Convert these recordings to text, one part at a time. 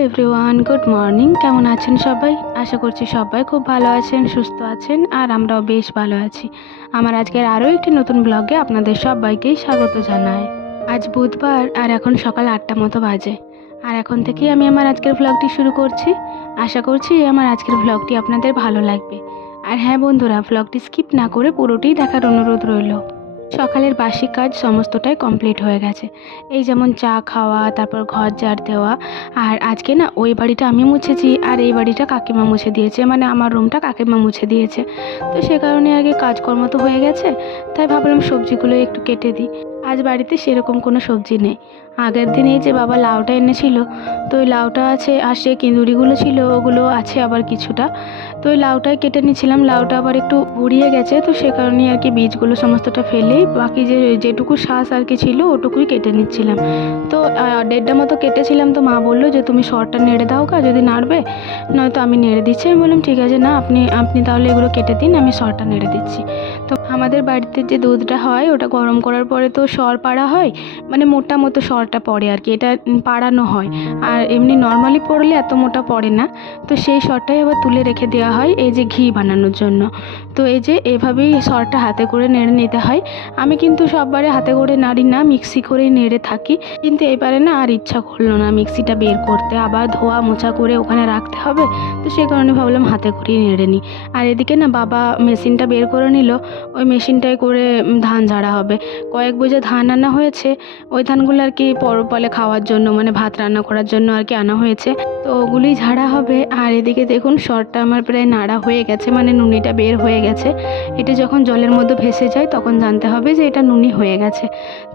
Everyone good morning কেমন আছেন সবাই? আশা করছি সবাই খুব ভালো আছেন, সুস্থ আছেন, আর আমরাও বেশ ভালো আছি। আমার আজকের আরও একটি নতুন ব্লগে আপনাদের সবাইকেই স্বাগত জানাই। আজ বুধবার, আর এখন সকাল আটটা মতো বাজে। আর এখন থেকেই আমি আমার আজকের ব্লগটি শুরু করছি। আশা করছি আমার আজকের ব্লগটি আপনাদের ভালো লাগবে। আর হ্যাঁ বন্ধুরা ব্লগটি স্কিপ না করে পুরোটাই দেখার অনুরোধ রইল। সকালের বাসি কাজ সমস্তটাই কমপ্লিট হয়ে গেছে। এই যেমন চা খাওয়া, তারপর ঘর ঝাড় দেওয়া, আর আজকে না ওই বাড়িটা আমি মুছেছি, আর এই বাড়িটা কাকিমা মুছে দিয়েছে মানে আমার রুমটা কাকিমা মুছে দিয়েছে। তো সে কারণে আগে কাজকর্ম তো হয়ে গেছে, তাই ভাবলাম সবজিগুলো একটু কেটে দিই। আজ বাড়িতে সেরকম কোনো সবজি নেই। আগের দিনে যে বাবা লাউটা এনেছিল, তো ওই লাউটা আছে, আর সে কিঁদুরিগুলো ছিল, ওগুলো আছে আবার কিছুটা। তো ওই লাউটাই কেটে নিয়েছিলাম। লাউটা আবার একটু বুড়িয়ে গেছে, তো সে কারণে আর কি বীজগুলো সমস্তটা ফেলেই বাকি যে যেটুকু শ্বাস আর কি ছিল ওটুকুই কেটে নিচ্ছিলাম। তো দেড়টা মতো কেটেছিলাম, তো মা বলল যে তুমি শরটা নেড়ে দাও কা যদি নাড়বে, নয়তো আমি নেড়ে দিচ্ছি। আমি বললাম, ঠিক আছে, না, আপনি আপনি তাহলে এগুলো কেটে দিন, আমি শরটা নেড়ে দিচ্ছি। তো আমাদের বাড়িতে যে দুধটা হয়, ওটা গরম করার পরে তো সর পাড়া হয় মানে মোটা মতো সরটা পড়ে আর কি, এটা পাড়ানো হয়। আর এমনি নর্মালি পড়লে এত মোটা পড়ে না, তো সেই সরটাই আবার তুলে রেখে দেওয়া হয় এই যে ঘি বানানোর জন্য। তো এই যে এভাবেই সরটা হাতে করে নেড়ে নিতে হয়। আমি কিন্তু সববারে হাতে করে নাড়ি না, মিক্সি করেই নেড়ে থাকি। কিন্তু এবারে না আর ইচ্ছা করল না মিক্সিটা বের করতে। আবার ধোয়া মোছা করে ওখানে রাখতে হবে। তো সেই কারণে ভাবলাম হাতে করেই নেড়ে নিই। আর এদিকে না বাবা মেশিনটা বের করে নিল। ওই মেশিনটায় করে ধান ঝাড়া হবে। কয়েক বোঝা ধান আনা হয়েছে। ওই ধানগুলো আর কি পরপলে খাওয়ার জন্য মানে ভাত রান্না করার জন্য আর কি আনা হয়েছে। তো ওগুলি ঝাড়া হবে। আর এদিকে দেখুন, শরটা আমার প্রায় নাড়া হয়ে গেছে মানে নুনিটা বের হয়ে গেছে। এটা যখন জলের মধ্যে ভেসে যায়, তখন জানতে হবে যে এটা নুনি হয়ে গেছে।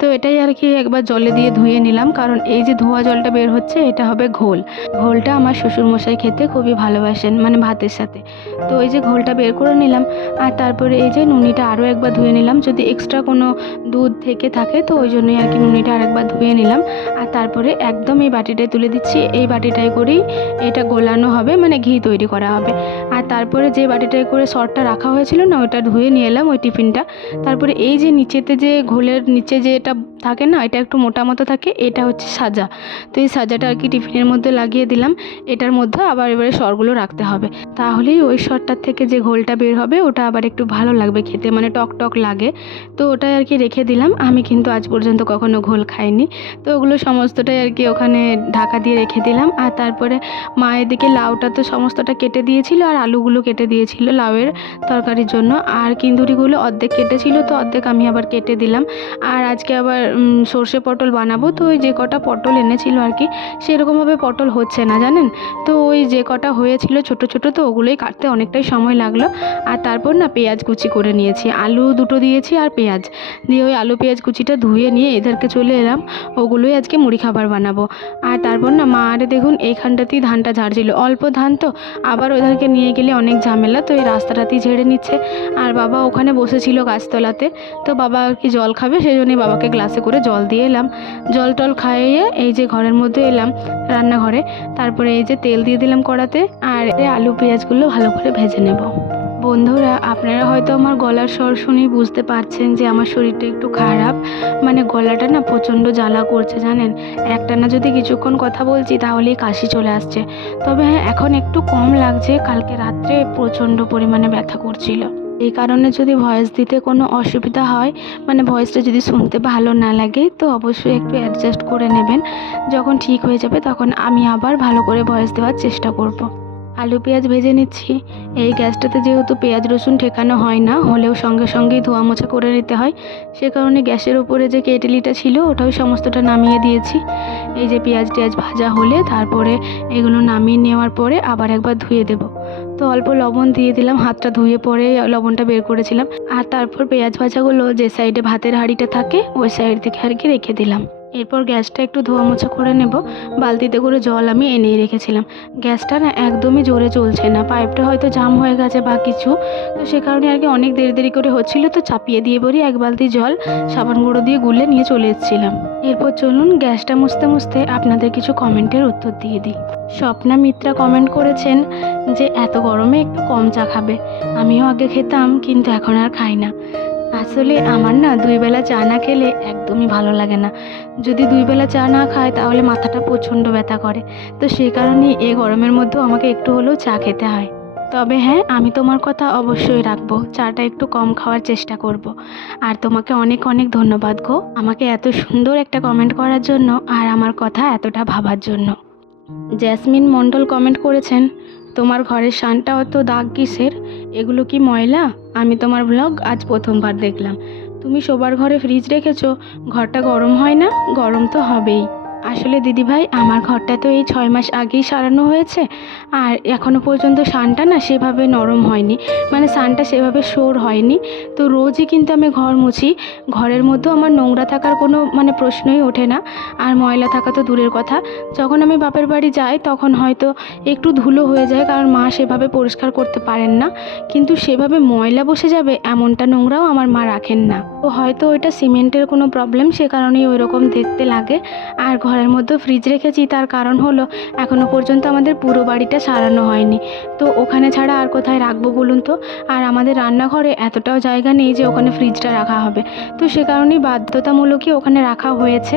তো এটাই আর কি একবার জলে দিয়ে ধুয়ে নিলাম, কারণ এই যে ধোয়া জলটা বের হচ্ছে, এটা হবে ঘোল। ঘোলটা আমার শ্বশুরমশাই খেতে খুবই ভালোবাসেন মানে ভাতের সাথে। তো এই যে ঘোলটা বের করে নিলাম, আর তারপরে এই যে নুনিটা আরও একবার ধুয়ে নিলাম, যদি এক্সট্রা কোনো দুধ থেকে থাকে, তো ওই জন্যই আর কি নুনিটা আরেকবার ধুয়ে নিলাম। আর তারপরে একদম এই বাটিটায় তুলে দিচ্ছি। এই বাটিটায় করেই এটা গোলানো হবে মানে ঘি তৈরি করা হবে। আর তারপরে যে বাটিটায় করে সরটা রাখা হয়েছিল না, ওটা ধুয়ে নিয়ে এলাম ওই টিফিনটা। তারপরে এই যে নিচেতে যে ঘোলের নিচে যে এটা থাকে না, এটা একটু মোটা মতো থাকে, এটা হচ্ছে সাজা। তো এই সাজাটা আর কি টিফিনের মধ্যে লাগিয়ে দিলাম, এটার মধ্যে আবার এবারে সরগুলো রাখতে হবে। তাহলেই ওই সরটার থেকে যে ঘোলটা বের হবে, ওটা আবার একটু ভালো লাগবে খেতে মানে টক টক লাগে। তো ওটাই আর কি রেখে দিলাম, আমি কিন্তু আজ পর্যন্ত কখনো ঘোল খাইনি। তো ওগুলো সমস্তটাই আর কি ওখানে ঢাকা দিয়ে রেখে দিলাম, আর তারপরে মায়ের দিকে লাউটা তো সমস্তটা কেটে দিয়েছিল, আর আলুগুলো কেটে দিয়েছিল লাউয়ের তরকারির জন্য। আর কিন্দুরিগুলো অর্ধেক কেটেছিল, তো অর্ধেক আমি আবার কেটে দিলাম। আর আজকে আবার সর্ষে পটল বানাবো। তো ওই যে কটা পটল এনেছিল আর কি, সেরকমভাবে পটল হচ্ছে না, জানেন? তো ওই যে কটা হয়েছিল ছোট ছোট, তো ওগুলোই কাটতে অনেকটাই সময় লাগল। আর তারপর না পেঁয়াজ কুচি করে নিয়েছি। আলু দুটো দিয়েছি আর পেঁয়াজ। দিয়ে ওই আলু পেঁয়াজ কুচিটা ধুয়ে নিয়ে এদেরকে চলে এলাম। ওগুলোই আজকে মুড়ি খাবার বানাবো। আর তারপর না মা, আরে দেখুন, এইখানটাতেই ধানটা ঝাড়ছিল। অল্প ধান তো, আবার ওদেরকে নিয়ে গেলে অনেক ঝামেলা, তো এই রাস্তাটাতেই ঝেড়ে নিচ্ছে। আর বাবা ওখানে বসেছিল গাছতলাতে, তো বাবা আর কি জল খাবে, সেই জন্যই বাবাকে গ্লাসে করে জল দিয়ে এলাম। জল টল খাইয়ে এই যে ঘরের মধ্যে এলাম রান্নাঘরে। তারপরে এই যে তেল দিয়ে দিলাম কড়াতে আর আলু পেঁয়াজগুলো ভালো করে ভেজে নেব। বন্ধুরা, আপনারা হয়তো আমার গলার স্বর শুনেই বুঝতে পারছেন যে আমার শরীরটা একটু খারাপ। মানে গলাটা না প্রচণ্ড জ্বালা করছে, জানেন? একটা না যদি কিছুক্ষণ কথা বলছি তাহলেই কাশি চলে আসছে। তবে হ্যাঁ এখন একটু কম লাগছে। কালকে রাত্রে প্রচণ্ড পরিমাণে ব্যথা করছিল। এই কারণে যদি ভয়েস দিতে কোনো অসুবিধা হয় মানে ভয়েসটা যদি শুনতে ভালো না লাগে, তো অবশ্যই একটু অ্যাডজাস্ট করে নেবেন। যখন ঠিক হয়ে যাবে তখন আমি আবার ভালো করে ভয়েস দেওয়ার চেষ্টা করব। আলু পেঁয়াজ ভেজে নিচ্ছি। এই গ্যাসটাতে যেহেতু পেঁয়াজ রসুন ঠেকানো হয় না, হলেও সঙ্গে সঙ্গেই ধোয়া মোছা করে নিতে হয়। সে কারণে গ্যাসের ওপরে যে কেটলিটা ছিল, ওটাও সমস্তটা নামিয়ে দিয়েছি। এই যে পেঁয়াজ টেয়াজ ভাজা হলে তারপরে এগুলো নামিয়ে নেওয়ার পরে আবার একবার ধুয়ে দেব। তো অল্প লবণ দিয়ে দিলাম, হাতটা ধুয়ে পরে লবণটা বের করেছিলাম। আর তারপর পেঁয়াজ ভাজাগুলো যে সাইডে ভাতের হাঁড়িটা থাকে, ওই সাইড থেকে আর কি রেখে দিলাম। এরপর গ্যাসটা একটু ধোয়া মোছা করে নেব। বালতিতে করে জল আমি এনেই রেখেছিলাম। গ্যাসটা না একদমই জোরে চলছে না। পাইপটা হয়তো জাম হয়ে গেছে বা কিছু। তো সে কারণে আর কি অনেক দেরি দেরি করে হচ্ছিল। তো চাপিয়ে দিয়ে পরই এক বালতি জল, সাবান গুঁড়ো দিয়ে গুলে নিয়ে চলে এসেছিলাম। এরপর চলুন গ্যাসটা মুছতে মুছতে আপনাদের কিছু কমেন্টের উত্তর দিয়ে দিই। স্বপ্না মিত্রা কমেন্ট করেছেন যে, এত গরমে একটু কম চা খাবে। আমিও আগে খেতাম, কিন্তু এখন আর খাই না। আসলে আমার না দুই বেলা চা না খেলে একদমই ভালো লাগে না। যদি দুই বেলা চা না খায় তাহলে মাথাটা প্রচণ্ড ব্যথা করে। তো সেই কারণেই এই গরমের মধ্যেও আমাকে একটু হলেও চা খেতে হয়। তবে হ্যাঁ আমি তোমার কথা অবশ্যই রাখব। চাটা একটু কম খাওয়ার চেষ্টা করব। আর তোমাকে অনেক অনেক ধন্যবাদ গো। আমাকে এত সুন্দর একটা কমেন্ট করার জন্য আর আমার কথা এতটা ভাবার জন্য। জ্যাসমিন মণ্ডল কমেন্ট করেছেন তোমার ঘরের শানটা অত দাগ কিসের? এগুলো কি ময়লা? আমি তোমার ব্লগ আজ প্রথমবার দেখলাম। তুমি শোবার ঘরে ফ্রিজ রেখেছো, ঘরটা গরম হয় না? গরম তো হবেই। আসলে দিদিভাই, আমার ঘরটা তো এই ছয় মাস আগেই সারানো হয়েছে। আর এখনও পর্যন্ত সানটা না সেভাবে নরম হয়নি। মানে সানটা সেভাবে সোর হয়নি। তো রোজই কিন্তু আমি ঘর মুছি। ঘরের মধ্যেও আমার নোংরা থাকার কোনো মানে প্রশ্নই ওঠে না। আর ময়লা থাকা তো দূরের কথা। যখন আমি বাপের বাড়ি যাই, তখন হয়তো একটু ধুলো হয়ে যায়, কারণ মা সেভাবে পরিষ্কার করতে পারেন না। কিন্তু সেভাবে ময়লা বসে যাবে, এমনটা নোংরাও আমার মা রাখেন না। তো হয়তো ওইটা সিমেন্টের কোনো প্রবলেম, সে কারণেই ওই রকম দেখতে লাগে। আর ঘরের মধ্যে ফ্রিজ রেখেছি, তার কারণ হলো এখনও পর্যন্ত আমাদের পুরো বাড়িটা সারানো হয়নি। তো ওখানে ছাড়া আর কোথায় রাখব বলুন তো? আর আমাদের রান্নাঘরে এতটাও জায়গা নেই যে ওখানে ফ্রিজটা রাখা হবে। তো সে কারণেই বাধ্যতামূলকই ওখানে রাখা হয়েছে।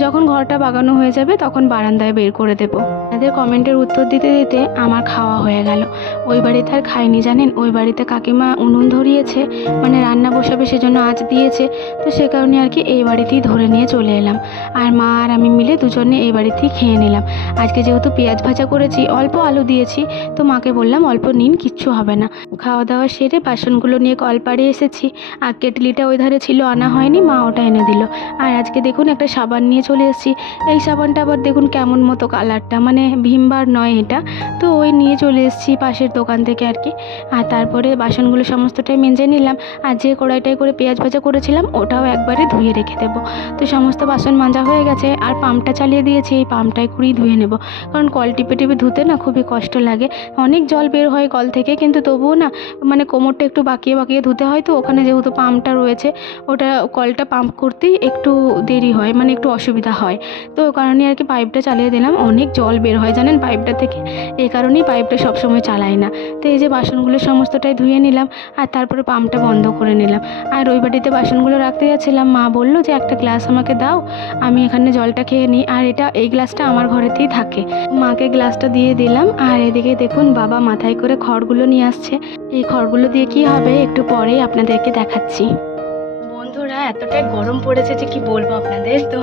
যখন ঘরটা বাগানো হয়ে যাবে তখন বারান্দায় বের করে দেবো। তাদের কমেন্টের উত্তর দিতে দিতে আমার খাওয়া হয়ে গেল। ওই বাড়িতে আর খাইনি জানেন? ওই বাড়িতে কাকিমা উনুন ধরিয়েছে মানে রান্না বসাবে সেজন্য আজ দিয়েছে। তো সে কারণে আর কি এই বাড়িতেই ধরে নিয়ে চলে এলাম। আর মা আর আমি মিলে দুজনে এই বাড়িতেই খেয়ে নিলাম। আজকে যেহেতু পেঁয়াজ ভাজা করেছি, অল্প আলু দিয়েছি, তো মাকে বললাম অল্প নিন, কিচ্ছু হবে না। খাওয়া দাওয়া সেরে বাসনগুলো নিয়ে কল পাড়ে এসেছি। আর কেটলিটা ওই ধারে ছিল, আনা হয়নি, মা ওটা এনে দিল। আর আজকে দেখুন একটা সাবান নিয়ে চলে এসেছি। এই সাবানটা আবার দেখুন কেমন মতো কালারটা মানে ভীমবার নয় এটা। তো ওই নিয়ে চলে এসেছি পাশের দোকান থেকে আর কি। আর তারপরে বাসনগুলো সমস্তটাই মেজে নিলাম। আর যে কড়াইটায় করে পেঁয়াজ ভাজা করেছিলাম, ওটাও একবারে ধুয়ে রেখে দেবো। তো সমস্ত বাসন মাজা হয়ে গেছে, আর পাম্পটা চালিয়ে দিয়েছি, এই পাম্পটায় করেই ধুয়ে নেব। কারণ কল টিপে টিপে ধুতে না খুবই কষ্ট লাগে। অনেক জল বের হয় কল থেকে, কিন্তু তবুও না মানে কোমরটা একটু বাঁকিয়ে বাঁকিয়ে ধুতে হয় তো, ওখানে যেহেতু পাম্পটা রয়েছে, ওটা কলটা পাম্প করতেই একটু দেরি হয় মানে একটু অসুবিধা হয়। তো ওই কারণে আর কি পাইপটা চালিয়ে দিলাম, অনেক জল বের হয়, জানেন পাইপটা থেকে? এই কারণেই পাইপটা সবসময় চালাই না। তো এই যে বাসনগুলো সমস্তটাই ধুয়ে নিলাম, আর তারপরে পাম্পটা বন্ধ করে নিলাম। আর ওই বাটিতে বাসনগুলো রাখতে যাচ্ছিলাম, মা বলল যে, একটা গ্লাস আমাকে দাও, আমি এখানে জলটা খেয়ে নিই আর এটা এই গ্লাসটা আমার ঘরেতেই থাকে। মাকে গ্লাসটা দিয়ে দিলাম, আর এদিকে দেখুন বাবা মাথায় করে খড়গুলো নিয়ে আসছে। এই খড়গুলো দিয়ে কি হবে একটু পরেই আপনাদেরকে দেখাচ্ছি। বন্ধুরা, এতটাই গরম পড়েছে যে কি বলব আপনাদের? তো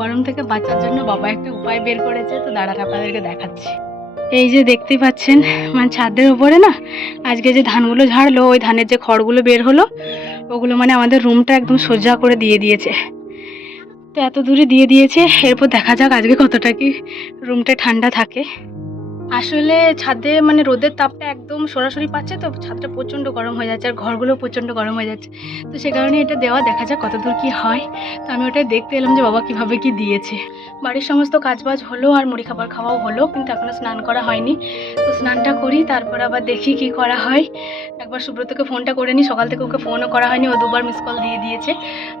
গরম থেকে বাঁচার জন্য বাবা একটা উপায় বের করেছে, তো দাঁড়ান আপনাদেরকে দেখাচ্ছি। এই যে দেখতেই পাচ্ছেন মানে ছাদের উপরে না, আজকে যে ধানগুলো ঝাড়লো, ওই ধানের যে খড়গুলো বের হলো, ওগুলো মানে আমাদের রুমটা একদম সোজা করে দিয়ে দিয়েছে। তো এত দূরে দিয়ে দিয়েছে, এরপর দেখা যাক আজকে কতটা কি রুমটা ঠান্ডা থাকে। আসলে ছাদে মানে রোদের তাপটা একদম সরাসরি পাচ্ছে তো, ছাদটা প্রচণ্ড গরম হয়ে যাচ্ছে আর ঘরগুলো প্রচণ্ড গরম হয়ে যাচ্ছে। তো সে কারণে এটা দেওয়া, দেখা যাক কত দূর কী হয়। তো আমি ওটাই দেখতে এলাম যে বাবা কীভাবে কি দিয়েছে। বাড়ির সমস্ত কাজবাজ হলো আর মুড়ি খাবার খাওয়াও হলো, কিন্তু এখনও স্নান করা হয়নি। তো স্নানটা করি, তারপর আবার দেখি কি করা হয়। একবার সুব্রতকে ফোনটা করে নিই, সকাল থেকে ওকে ফোনও করা হয়নি, ও দুবার মিস কল দিয়ে দিয়েছে।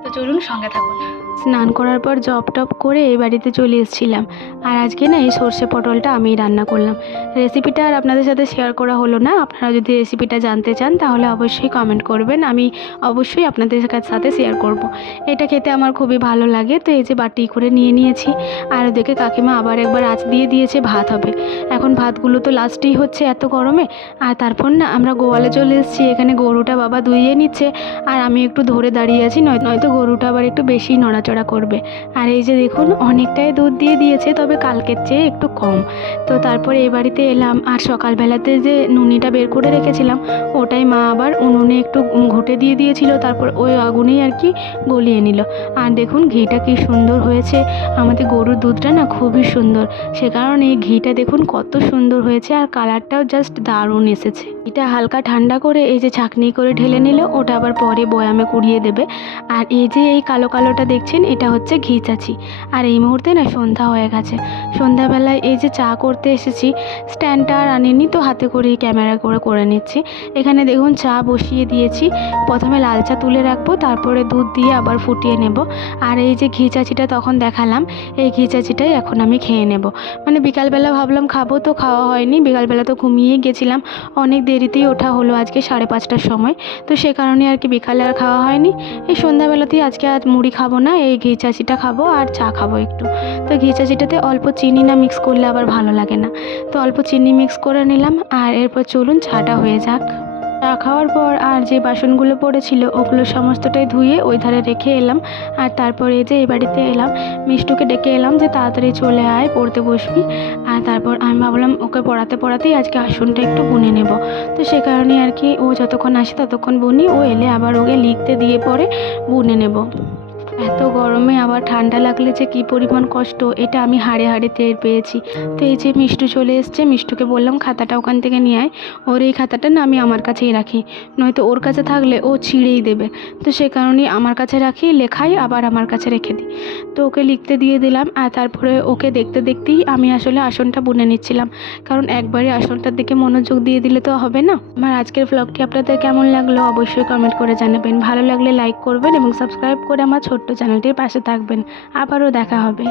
তো চলুন সঙ্গে থাকুন। স্নান করার পর জব টপ করে এই বাড়িতে চলে এসেছিলাম। আর আজকে না এই সর্ষে পটলটা আমিই রান্না করলাম। রেসিপিটা আর আপনাদের সাথে শেয়ার করা হলো না। আপনারা যদি রেসিপিটা জানতে চান, তাহলে অবশ্যই কমেন্ট করবেন। আমি অবশ্যই আপনাদের সাথে শেয়ার করব। এটা খেতে আমার খুবই ভালো লাগে। তো এই যে বাটি করে নিয়ে নিয়েছি। আর ওদিকে কাকিমা আবার একবার আঁচ দিয়ে দিয়েছে, ভাত হবে। এখন ভাতগুলো তো লাস্টেই হচ্ছে এত গরমে। আর তারপর না আমরা গোয়ালে চলে এসেছি। এখানে গরুটা বাবা ধুইয়ে নিচ্ছে। আর আমি একটু ধরে দাঁড়িয়ে আছি। নয়, নয়তো গরুটা আবার একটু বেশি নড়াচড়া করবে। আর এই যে দেখুন অনেকটাই দুধ দিয়ে দিয়েছে তবে কালকের চেয়ে একটু কম। তো তারপরে এই বাড়িতে এলাম আর সকালবেলাতে যে নুনিটা বের করে রেখেছিলাম, ওটাই মা আবার উনুনে একটু ঘুটে দিয়ে দিয়েছিল, তারপর ওই আগুনেই আর কি গলিয়ে নিল। আর দেখুন ঘিটা কি সুন্দর হয়েছে, আমাদের গরুর দুধটা না খুবই সুন্দর। সে কারণে এই ঘিটা দেখুন কত সুন্দর হয়েছে আর কালারটাও জাস্ট দারুণ এসেছে। এটা হালকা ঠান্ডা করে এই যে ছাঁকনি করে ঢেলে নিল, ওটা আবার পরে বয়ামে কুড়িয়ে দেবে। আর এই যে এই কালো কালোটা দেখছেন, এটা হচ্ছে ঘি চাচি। আর এই মুহূর্তে না সন্ধ্যা হয়ে গেছে। সন্ধ্যাবেলায় এই যে চা করতে এসেছি স্ট্যান্ডটা আর আনিনি, তো হাতে করেই ক্যামেরা করে করে নিচ্ছি। এখানে দেখুন চা বসিয়ে দিয়েছি। প্রথমে লাল চা তুলে রাখব, তারপরে দুধ দিয়ে আবার ফুটিয়ে নেব। আর এই যে ঘি চাচিটা তখন দেখালাম, এই ঘি চাচিটাই এখন আমি খেয়ে নেব। মানে বিকালবেলা ভাবলাম খাব, তো খাওয়া হয়নি। বিকালবেলা তো ঘুমিয়েই গেছিলাম। অনেক দেরিতেই ওঠা হলো আজকে সাড়ে পাঁচটার সময়। তো সে কারণে আর কি বিকালে আর খাওয়া হয়নি। এই সন্ধ্যাবেলাতেই আজকে আর মুড়ি খাব না, এই ঘি চাচিটা খাব আর চা খাব একটু। তো ঘি চাচিটাতে অল্প চিনি না মিক্স করলে আবার ভালো লাগে না। তো অল্প চিনি মিক্স করে নিলাম আর এরপর চলুন চাটা হয়ে যাক। চা খাওয়ার পর আর যে বাসনগুলো পড়েছিল ওগুলো সমস্তটাই ধুয়ে ওই ধারে রেখে এলাম। আর তারপর যে এই বাড়িতে এলাম, মিষ্টুকে ডেকে এলাম যে তাড়াতাড়ি চলে আয়, পড়তে বসবি। আর তারপর আমি ভাবলাম ওকে পড়াতে পড়াতেই আজকে আসনটা একটু বুনে নেব। তো সে কারণে আর কি ও যতক্ষণ আসে ততক্ষণ বুনি, ও এলে আবার ওকে লিখতে দিয়ে পরে বুনে নেব। এত গরমে আবার ঠান্ডা লাগলে যে কী পরিমাণ কষ্ট, এটা আমি হাড়ে হাড়ে টের পেয়েছি। তো এই যে মিষ্টু চলে এসছে, মিষ্টুকে বললাম, খাতাটা ওখান থেকে নিয়ে আয়। ওর এই খাতাটা না আমি আমার কাছেই রাখি। নয়তো ওর কাছে থাকলে ও ছিঁড়েই দেবে। তো সে কারণেই আমার কাছে রাখি, লেখাই আবার আমার কাছে রেখে দিই। তো ওকে লিখতে দিয়ে দিলাম, আর তারপরে ওকে দেখতে দেখতেই আমি আসলে আসনটা বুনে নিচ্ছিলাম। কারণ একবারে আসনটার দিকে মনোযোগ দিয়ে দিলে তো হবে না। আমার আজকের ব্লগটি আপনাদের কেমন লাগল অবশ্যই কমেন্ট করে জানাবেন। ভালো লাগলে লাইক করবেন এবং সাবস্ক্রাইব করে আমার ছোট্ট চ্যানেলটির পাশে থাকবেন। আবারও দেখা হবে।